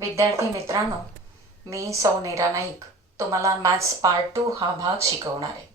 विद्यार्थी मित्रांनो, मी सौनेरा नाईक तुम्हाला मॅथ्स पार्ट 2 हा भाग शिकवणार आहे.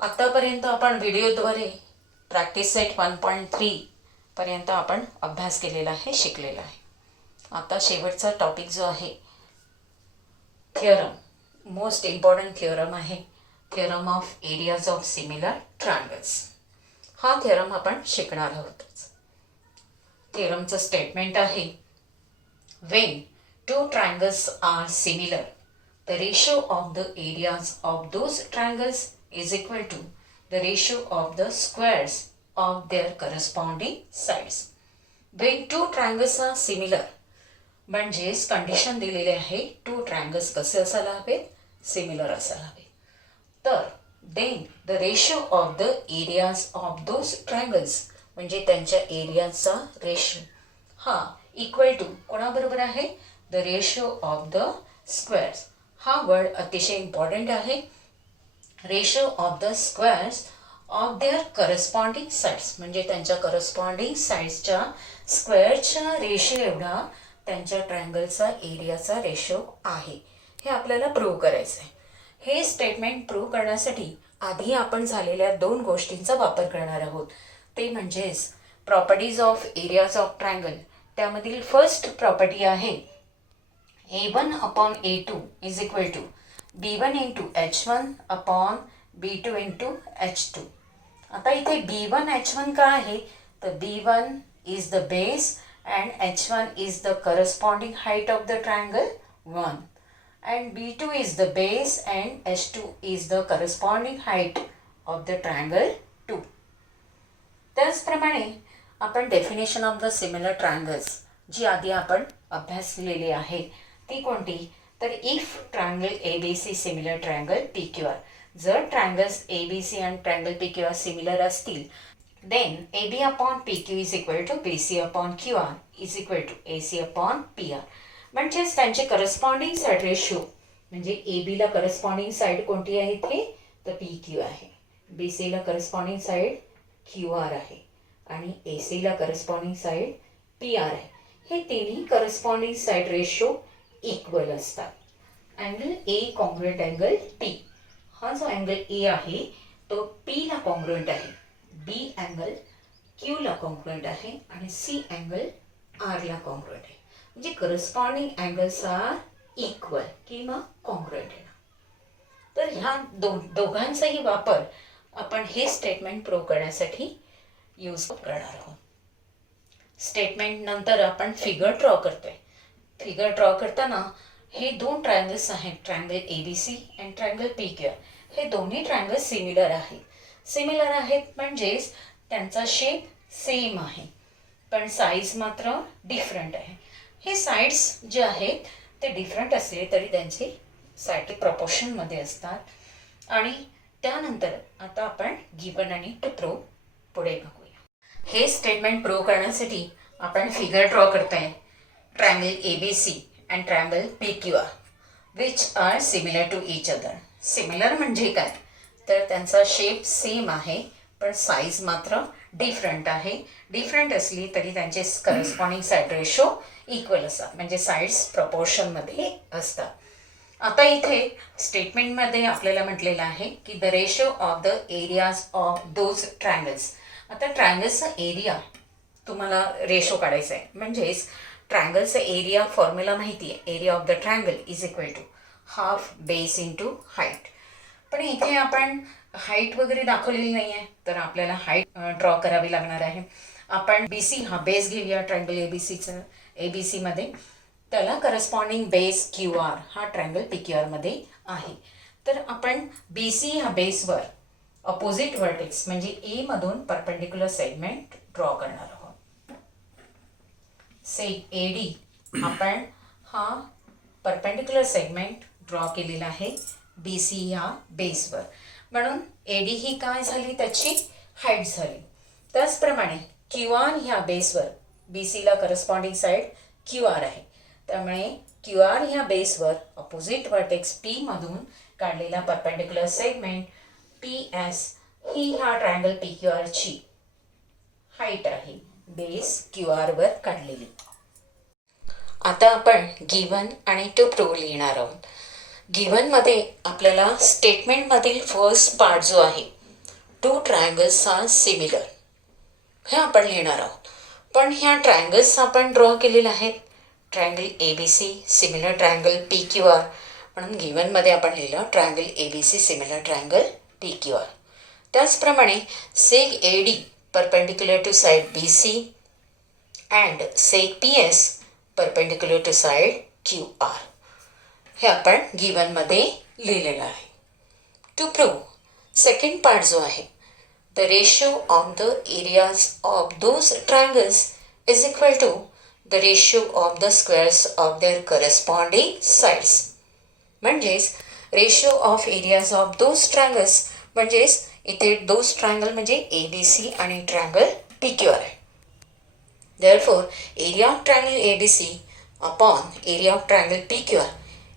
आत्तापर्यंत आपण व्हिडिओद्वारे प्रॅक्टिस सेट 1.3 पर्यंत आपण अभ्यास केलेला आहे, शिकलेला आहे. आता शेवटचा टॉपिक जो आहे थिअरम, मोस्ट इम्पॉर्टंट थिअरम आहे, theorem of areas of similar triangles. हा थिअरम आपण शिकणार आहोत. थिअरमचं स्टेटमेंट आहे, when two triangles are similar, the ratio of the areas of those triangles is equal to the ratio of the squares of their corresponding sides. When two triangles are similar, म्हणजेच condition दिलेले आहे two triangles कसे असायला हवेत, similar असायला हवे. तर then the ratio of the areas of those triangles, म्हणजे त्यांच्या एरियाचा रेशो हा इक्वल टू कोणाबरोबर आहे, the ratio of the squares. हा वर्ड अतिशय इम्पॉर्टंट आहे. Ratio of the squares of their corresponding sides, म्हणजे त्यांच्या करस्पॉन्डिंग साईड्सच्या स्क्वेअरच्या रेशो एवढा त्यांच्या ट्रायंगलचा एरियाचा रेशो आहे. हे आपल्याला प्रूव्ह करायचं आहे. हे स्टेटमेंट प्रूव्ह करण्यासाठी आधी आपण झालेल्या दोन गोष्टींचा वापर करणार आहोत. ते म्हणजेच properties of areas of triangle. त्यामधील फर्स्ट प्रॉपर्टी आहे a1 upon a2 is equal to b1 into h1 upon b2 into h2. आता इथे b1 h1 का आहे, तर b1 is the base and h1 is the corresponding height of the triangle 1 and b2 is the base and h2 is the corresponding height of the triangle 2. त्याचप्रमाणे आपण definition of the similar triangles जी आधी आपण अभ्यासलेली आहे ती कोणती, तर if triangle A B C similar triangle P Q R. जर ट्रायंगल्स ए बी सी आणि triangle P Q R similar असतील, then A B upon P Q is equal to B C upon Q R is equal to A C upon P R. म्हणजेच त्यांचे corresponding side ratio, म्हणजे ए बीला corresponding side कोणती आहे इथे, तर P Q आहे. बी सीला करस्पॉन्डिंग साईड क्यू आर आहे आणि ए सीला करस्पॉन्डिंग साईड पी आर आहे. हे तिन्ही करस्पॉन्डिंग साईड रेशो इक्वल असतात. Angle A congruent angle T. हा जो अँगल ए आहे तो पीला कॉन्ग्रुएंट आहे, बी अँगल क्यूला कॉन्ग्रुएंट आहे आणि सी अँगल आरला कॉन्ग्रुएंट आहे. म्हणजे करस्पॉन्डिंग अँगल्स आर इक्वल किंवा कॉन्ग्रुएंट आहे. तर ह्या दोघांचाही वापर आपण हे स्टेटमेंट प्रूव्ह करण्यासाठी यूज करणार आहोत. स्टेटमेंट नंतर आपण फिगर ड्रॉ करतोय. फिगर ड्रॉ करताना हे दोन ट्रायंगल्स आहेत, triangle A B C and triangle P Q R. हे दोन्ही ट्रायंगल सिमिलर आहेत. सिमिलर आहेत म्हणजेच त्यांचा शेप सेम आहे, पण साईज मात्र डिफरंट आहे. हे साईड्स जे आहेत ते डिफरंट असले तरी त्यांचे साईड प्रपोर्शनमध्ये असतात. आणि त्यानंतर आता आपण गिवन आणि टू प्रूव्ह पुढे बघूया. हे स्टेटमेंट प्रूव्ह करण्यासाठी आपण फिगर ड्रॉ करतोय. Triangle A B C and triangle P Q R which are similar to each other. Similar म्हणजे काय, तर त्यांचा शेप सेम आहे पण साईज मात्र डिफरंट आहे. डिफरंट असली तरी त्यांचे करस्पॉन्डिंग साईड रेशो इक्वल असतात, म्हणजे साईड्स प्रपोर्शनमध्ये असतात. आता इथे स्टेटमेंटमध्ये आपल्याला म्हटलेलं आहे की the ratio of the areas of those triangles. आता ट्रायंगल्सचा एरिया तुम्हाला रेशो काढायचा आहे, म्हणजेच ट्रायंगलचा एरिया फॉर्म्युला माहिती आहे, area of the triangle is equal to half base into height. पण इथे आपण हाईट वगैरे दाखवलेली नाही आहे, तर आपल्याला हाईट ड्रॉ करावी लागणार आहे. आपण बी सी हा बेस घेऊया ट्रायंगल ए बी सीचं. ए बी सीमध्ये त्याला करस्पॉन्डिंग बेस क्यू आर हा ट्रायंगल पी क्यू आरमध्ये आहे. तर आपण बी सी ह्या बेसवर अपोजिट व्हर्टेक्स म्हणजे ए मधून परपेंडिक्युलर सेगमेंट ड्रॉ करणार आहोत. ए डी आपण हा परपेंडिक्युलर सेगमेंट ड्रॉ केलेला आहे बी सी ह्या बेसवर, म्हणून ए डी ही काय झाली, त्याची हाईट झाली. त्याचप्रमाणे क्यू आर ह्या बेसवर बी सीला करस्पॉन्डिंग साईड क्यू आर आहे, त्यामुळे क्यू आर ह्या बेसवर अपोजिट व्हर्टेक्स पी मधून काढलेला परपेंडिक्युलर सेगमेंट पी एस ही ह्या ट्रायंगल पी क्यू आरची हाईट आहे, बेस क्यू आरवर काढलेली. आता आपण गिवन आणि टू प्रूव्ह लिहिणार आहोत. गिवनमध्ये आपल्याला स्टेटमेंटमधील फर्स्ट पार्ट जो आहे, टू ट्रायंगल्स आर सिमिलर, हे आपण लिहिणार आहोत. पण ह्या ट्रायंगल्स आपण ड्रॉ केलेले आहेत. Triangle ABC similar triangle PQR, म्हणून गिवनमध्ये आपण लिहिलं triangle ABC similar triangle PQR. त्याचप्रमाणे seg AD perpendicular to side BC and seg PS perpendicular to side QR, हे आपण गिवनमध्ये लिहिलेलं आहे. टू प्रूव्ह सेकंड पार्ट जो आहे, the ratio of the areas of those triangles is equal to the ratio of the squares of their corresponding sides. म्हणजेच ratio of areas of those triangles, म्हणजेच इथे those triangle म्हणजे ABC आणि triangle PQR आहे. Therefore, area of triangle ABC upon area of triangle PQR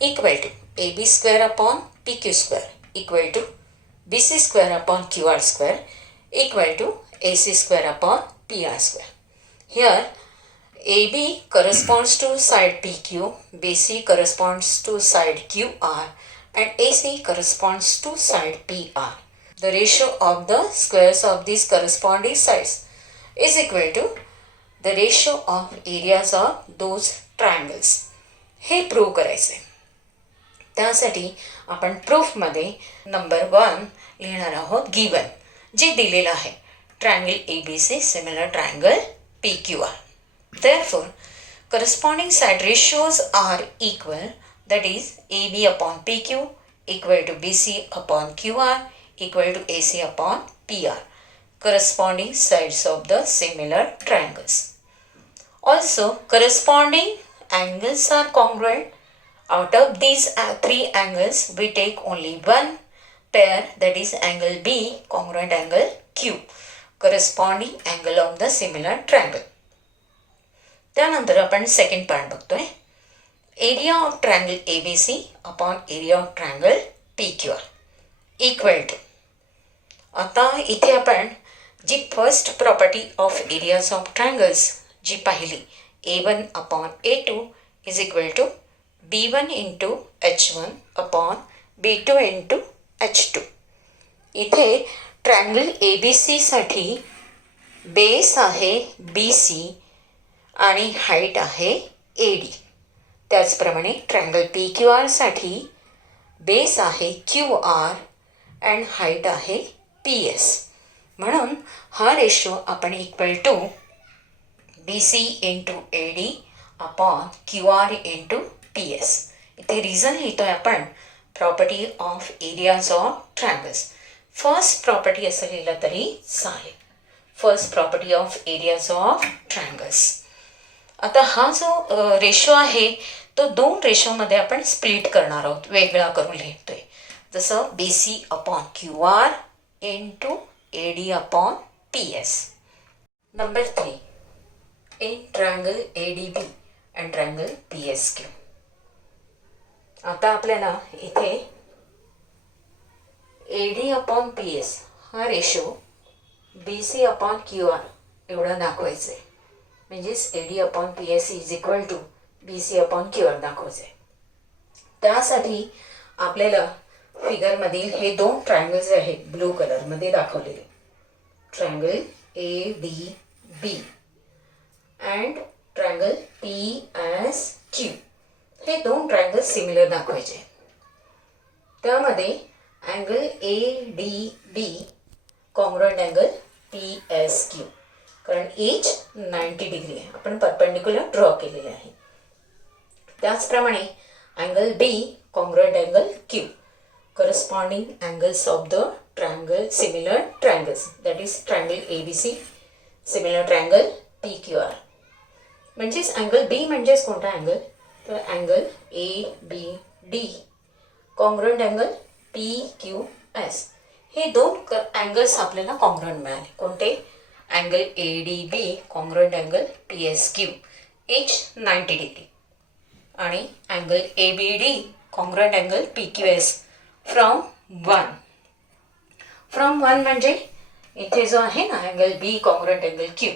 equal to AB square upon PQ square equal to BC square upon QR square equal to AC square upon PR square. Here, AB corresponds to side PQ, BC corresponds to side QR, and AC corresponds to side PR. The ratio of the squares of these corresponding sides is equal to the ratio of areas of those triangles. हे prove करायचे. त्यासाठी आपण प्रूफमध्ये number 1 लिहिणार आहोत given, जे दिलेलं आहे triangle ABC similar triangle PQR. Therefore, corresponding side ratios are equal, that is AB upon PQ equal to BC upon QR equal to AC upon PR, corresponding sides of the similar triangles. Also, corresponding angles are congruent. Out of these three angles, we take only one pair, that is angle B congruent angle Q, corresponding angle of the similar triangle. त्यानंतर आपण second part बघतोय, area of triangle ABC upon area of triangle PQR equal to. आता इथे आपण जी first property of areas of triangles जी पाहिली, A1 upon A2 is equal to B1 into H1 upon B2 into H2. इथे triangle ABCसाठी base आहे BC आणि हाईट आहे AD. त्याचप्रमाणे ट्रायंगल PQRसाठी बेस आहे QR अँड हाईट आहे PS. म्हणून हा रेशो आपण equal to BC into AD upon QR into PS. इथे रिझन लिहितोय आपण property of areas of triangles. First property असं लिहिलं तरी चालेल, first property of areas of triangles. आता हा जो रेशो आहे तो दोन रेशोमध्ये आपण स्प्लिट करणार आहोत, वेगळा करून लिहितोय. जसं BC upon QR into AD upon PS. Number 3, in triangle ADB and triangle PSQ. आता आपल्याला इथे AD अपॉन PS हा रेशो BC अपॉन QR एवढा दाखवायचा आहे. म्हणजेच AD upon PS is equal to BC upon QR दाखवायचं आहे. त्यासाठी आपल्याला फिगरमधील हे दोन ट्रायंगल्स आहेत ब्लू कलरमध्ये दाखवलेले, triangle ADB and triangle PSQ. हे दोन ट्रायंगल सिमिलर दाखवायचे. त्यामध्ये angle ADB congruent angle PSQ, कारण एच 90 डिग्री आहे, आपण परपेंडिक्युलर ड्रॉ केलेले आहे. त्याचप्रमाणे angle B congruent angle Q, corresponding angles of the triangle similar triangles, that is triangle ABC similar triangle PQR. म्हणजेच अँगल B म्हणजेच कोणता अँगल, तर angle ABD congruent angle PQS. हे दोन अँगल्स आपल्याला कॉन्ग्रुएंट मिळाले. कोणते, angle ADB congruent angle PSQ each 90 degree आणि angle ABD congruent angle PQS from 1 म्हणजे इथे जो आहे ना angle B congruent angle Q,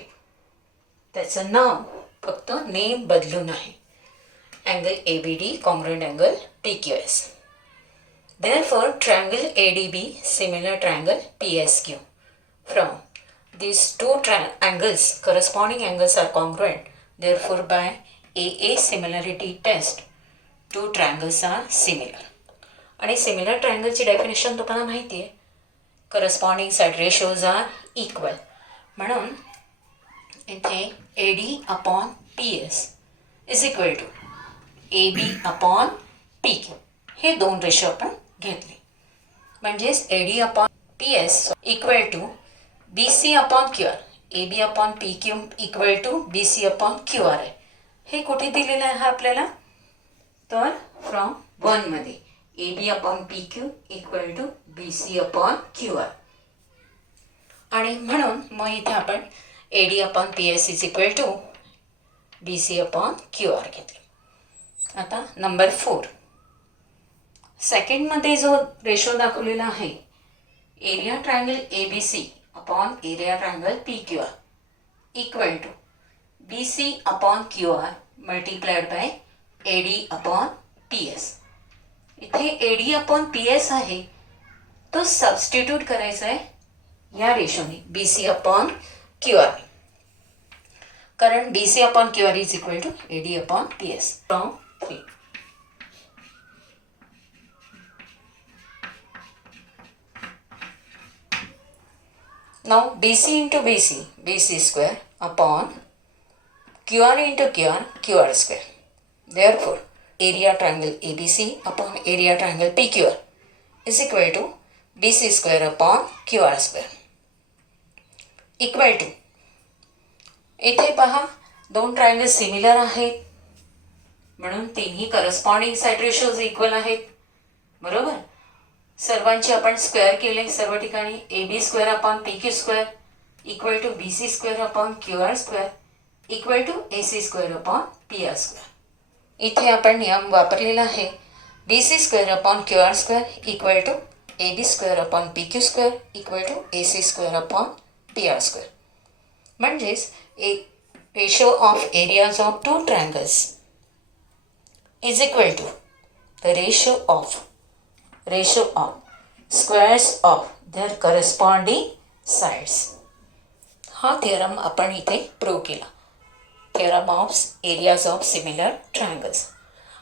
त्याचं नाव फक्त नेम बदलून आहे. angle ABD congruent angle PQS. Therefore, triangle ADB similar triangle PSQ. From these two angles, corresponding angles are congruent. Therefore, by AA similarity test, two triangles are similar. आणि similar ट्रायंगलची definition तुम्हाला माहिती आहे, corresponding side ratios are equal. म्हणून इथे AD upon PS is equal to AB upon PQ. हे दोन ratio आपण घेतले. म्हणजेच AD upon PS equal to BC upon QR. AB upon PQ equal to BC upon QR आहे. हे कुठे दिलेलं आहे आपल्याला? तर फ्रॉम 1 मध्ये AB upon PQ equal to BC upon QR. आणि म्हणून मग इथे आपण AD upon PS is equal to BC upon QR घेतले. आता नंबर 4, सेकंडमध्ये जो रेशो दाखवलेला आहे, area triangle ABC upon area triangle PQR equal to BC upon QR multiplied by AD upon PS. इथे AD अपॉन PS आहे, तो substitute करायचा आहे या रेशोने BC अपॉन QR, कारण BC upon QR is equal to AD upon PS. From 3. Now BC into BC, BC square upon QR into QR, QR square. Therefore, area triangle ABC upon area triangle PQR is equal to BC square upon QR square. Equal to, इथे पहा दोन triangle similar आहेत, म्हणून तिन्ही corresponding side ratios equal आहेत. बरोबर. सर्वांची आपण स्क्वेअर केले सर्व ठिकाणी. AB square upon PQ square equal to BC square upon QR square equal to AC square upon PR square. इथे आपण नियम वापरलेला आहे, BC square upon QR square equal to AB square upon PQ square equal to AC square upon PR square. म्हणजेच एक ratio of areas of two triangles is equal to the ratio of squares of their corresponding sides. हा theorem आपण इथे prove केला, theorem of areas of similar triangles.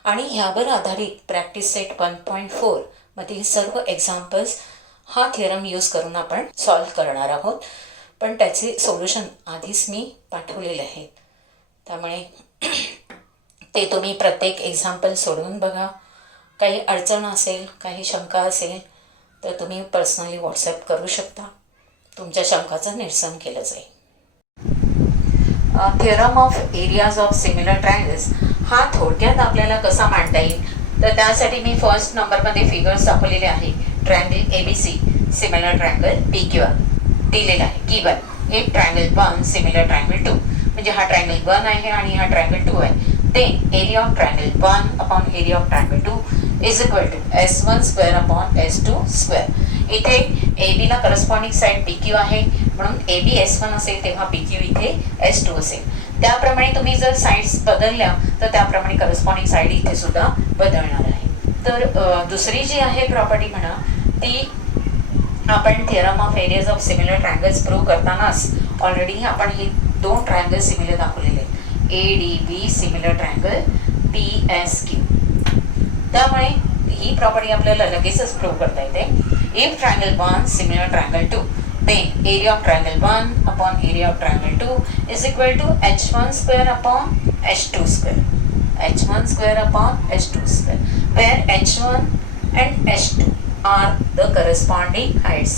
आणि ह्यावर आधारित practice set 1.4 मधील सर्व एक्झाम्पल्स हा थिअरम यूज करून आपण सॉल्व करणार आहोत. पण त्याचे सोल्युशन आधीच मी पाठवलेले आहेत, त्यामुळे ते तुम्ही प्रत्येक एक्झाम्पल सोडवून बघा. काही अडचण असेल, काही शंका असेल तर तुम्ही पर्सनली व्हॉट्सॲप करू शकता. तुमच्या शंकाचं निरसन केलं जाईल. Theorem of areas of similar triangles हा थोडक्यात आपल्याला कसा मांडता येईल, तर त्यासाठी मी फर्स्ट नंबरमध्ये फिगर्स दाखवलेले आहे. Triangle ABC similar triangle PQR दिलेला आहे. गिवन एक ट्रायंगल 1 सिमिलर ट्रायंगल 2, म्हणजे हा ट्रायंगल 1 आहे आणि हा ट्रायंगल 2 आहे. Then area of triangle 1 upon area of triangle 2 is equal to S1 square upon S2 square. इथे AB ला करस्पॉन्डिंग साईड PQ आहे, म्हणून AB S1 असेल तेव्हा PQ इथे S2 असेल. त्याप्रमाणे तुम्ही जर साईड्स बदलल्या तर त्याप्रमाणे करस्पॉन्डिंग साईड इथे सुद्धा बदलणार आहे. तर दुसरी जी आहे प्रॉपर्टी म्हणा, ती आपण theorem of areas of similar triangles prove करतानाच ऑलरेडी आपण हे दोन ट्रायंगल सिमिलर दाखवलेले आहेत. ADB similar triangle PSQ. त्यामुळे ही प्रॉपर्टी आपल्याला लगेचच प्रूव्ह करता येते. If triangle 1 similar triangle 2, then area of triangle 1 upon area of triangle 2 is equal to H1 square upon H2 square. H1 square upon H2 square, where H1 and H2 are the corresponding heights.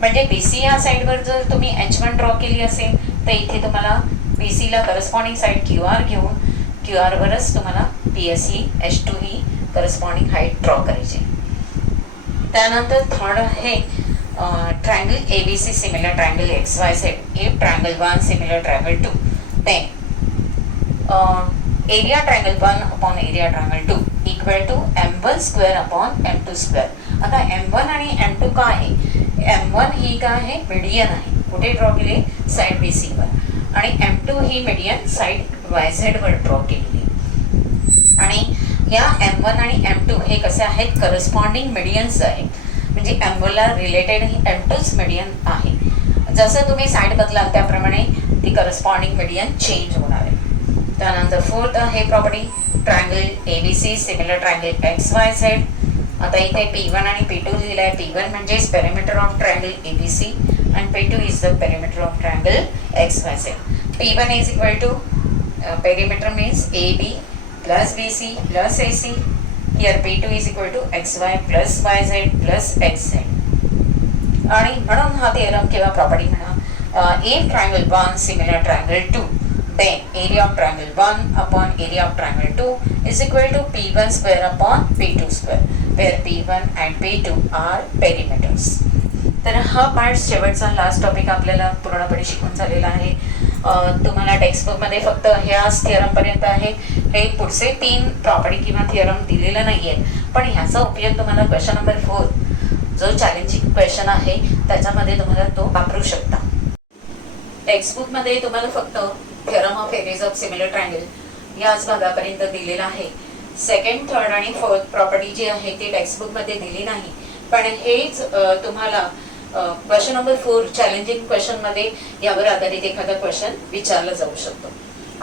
म्हणजे BC या साईडवर जर तुम्ही H1 draw केली असेल तर इथे तुम्हाला BC ला करस्पॉन्डिंग साईड QR घेऊन QR वरच तुम्हाला PS ही H2 ही करस्पॉन्डिंग हाईट ड्रॉ करायची. त्यानंतर थर्ड आहे triangle ABC similar triangle XYZ. If triangle 1 similar triangle 2, then area triangle 1 upon area triangle 2 equal to M1 square upon M2 square. आता M1 आणि M2 काय आहे? M1 ही काय आहे? मीडियन आहे. कुठे ड्रॉ केली? साईड BC वर. आणि M2 ही मीडियन साईड YZ वर ड्रॉ केलेली. आणि या M1 आणि M2 हे कसे आहेत, करस्पॉन्डिंग मीडियन्स आहेत. म्हणजे M1 ला रिलेटेड ही M2च मीडियन आहे. जसं तुम्ही साईड बदलाल त्याप्रमाणे ती करस्पॉन्डिंग मीडियन चेंज होणार आहे. त्यानंतर फोर्थ आहे property, triangle ABC similar triangle XYZ. आता इथे P1 आणि P2 लिहिलं आहे. P1 म्हणजेच perimeter of triangle ABC and P2 is the perimeter of triangle XYZ. P1 is equal to perimeter means AB plus BC plus AC. Here P2 is equal to XY plus YZ plus XZ. आणि म्हणून हा theorem किंवा property म्हणा, if triangle 1 similar triangle 2, then area of triangle 1 upon area of triangle 2 is equal to P1 square upon P2 square, where P1 and P2 are perimeters. तर हा part शेवटचा last topic आपल्याला पूर्णपणे शिकून झालेला आहे. तुम्हाला टेक्स्टबुकमध्ये फक्त ह्याच थिअरमपर्यंत आहे. हे पुढचे 3 प्रॉपर्टी किंवा थिअरम दिलेलं नाही आहेत, पण ह्याचा उपयोग तुम्हाला क्वेश्चन नंबर 4 जो चॅलेंजिंग क्वेश्चन आहे त्याच्यामध्ये तुम्हाला तो वापरू शकता. टेक्स्टबुकमध्ये तुम्हाला फक्त theorem of areas of similar triangle याच भागापर्यंत दिलेला आहे. सेकंड, थर्ड आणि फोर्थ प्रॉपर्टी जी आहे ती टेक्स्टबुकमध्ये दिली नाही, पण हेच तुम्हाला क्वेश्चन नंबर 4 चॅलेंजिंग क्वेश्चनमध्ये यावर आधारित एखादा क्वेश्चन विचारला जाऊ शकतो.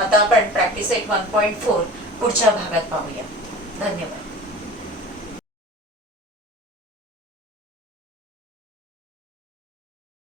आता आपण प्रॅक्टिस सेट 1.4 पुढच्या भागात पाहूया. धन्यवाद.